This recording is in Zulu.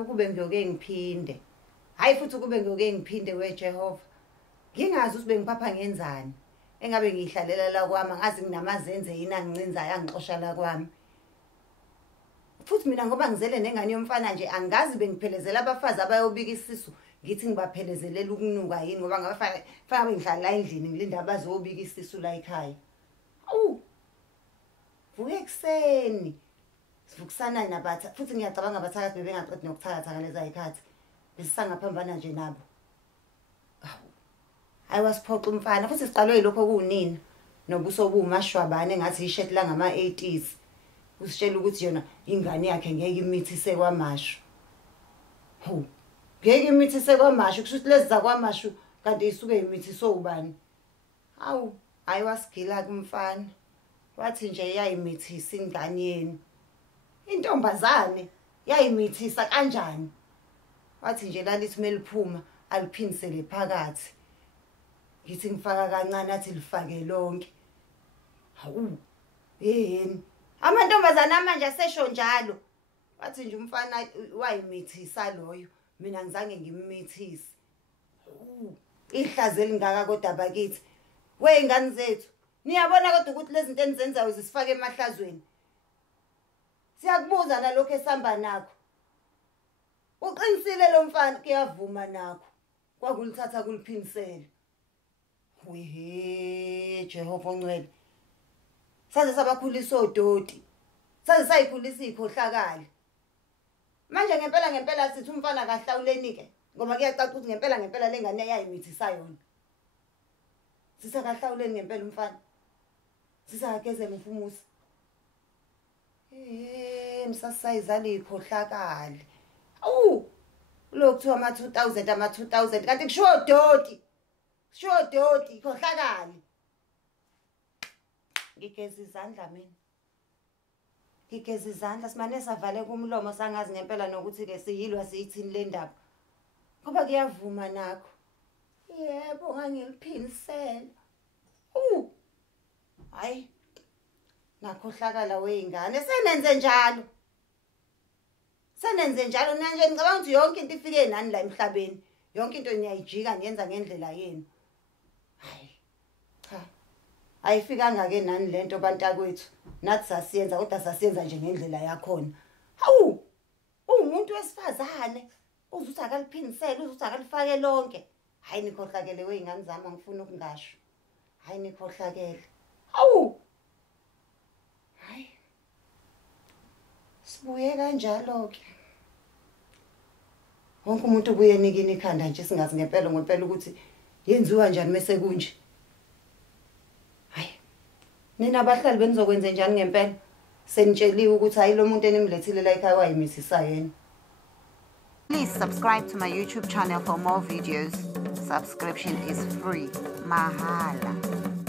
Ukube ngiyoke ngiphinde. Hayi futhi ukube ngiyoke ngiphinde weJehova. Ngingazi ukuthi bengiphapha ngenzani. Engabe ngihlalela la kwami, ngazi nginamazenze yini angincinzayo angixosha la kwami. Futhi mina ngoba ngizele nengane yomfana nje angazi bengiphelezela abafazi abayobika isisu ngithi ngibaphelezelela ukunuka yini ngoba ngabafana fanele ngihlala la endlini ngilinda abazobika isisu la ekhaya. Vuke ekseni. Sivukusana nabatha futhi ngiyacabanga abathakathi bebengaqedi nokuthakatha ngaleza ikhathi. Besisangaphambana nje nabo. Hayi wasiphoxa umfana futhi siqalwe lokho kunina nobuso obumashwabane ngathi ishet la ngama-80s. Usitshela ukuthi yona ingane yakhe ngeke imithise kwamashu. Ngeke imithise kwamashu kusho ukuthi lezi zakwamashu kanti isuke imithise ubani. Hayi wasigila kumfana. Wathi nje yayimithisa ingane yenu. Intombazane yayimithisa kanjani? Wathi nje lalithi meliphuma aliphindisele phakathi. Ngithi ngifaka kancane athi lifake lonke. Yini? Amantombazana amanje asesho njalo. Wathi nje umfana wayimithisa loyo. Mina ngizange ngimithise. Ihlazo elingaka kodwa bakithi. Weingane zethu, niyabona kodwa ukuthi lezi zinto enizenzayo zisifake emahlazweni. Siyakubuza nalokho esamba nakho. Uqinisile lo mfana kuyavuma nakho. Kwakulithatha kuliphindisela. Jehova ongcwele. Saze sabakhulisa odoti. Saze sayikhulisa ikhohlakala. Manje ngempela sithi umfana kahlawuleni ke ngoba kuyacaca ukuthi ngempela lengane yayimithisa yona. Sisakahlawuleni ngempela umfana. Sisakagezela umfumusi. Msasayizala ikhohlakala. Lokhu kuthiwa ama-2000 kanti kushiwo doti. Kushiwo doti ikhohlakala. Ngigeza izandla mina. Ngigeza izandla simane savale kumlomo sangazi ngempela nokuthi ke siyilwa siyithini le ndaba. Ngoba kuyavuma nakho. Yebo ngangiliphinisela. Hayi. Nakhohlakala weingane senenze njalo. Senenze njalo manje ngicabanga ukuthi yonke into ifike nani la emhlabeni. Yonke into niyayijika niyenza ngendlela yenu. Hayi. Cha. Ayifikanga ke nani lento bantakwethu. Nathi sasiyenza kodwa sasiyenza nje ngendlela yakhona. Umuntu wesifazane uzuthi akaliphinisele uzuthi akalifake lonke. Hayi nikhohlakele weingane zami ngifuna ukungasho. Hayi nikhohlakele. Hayi. Sibuye kanjalo ke. Wonke umuntu ubuye nikini ikhanda nje singazi ngempela ukuthi yenziwa njani mase kunje. Hayi. Nina abahlali benizokwenza njani ngempela? Senitsheliwe ukuthi hayi lo muntu enimlethile la ekhaya wayimithisa yena. Please subscribe to my YouTube channel for more videos. Subscription is free. Mahala.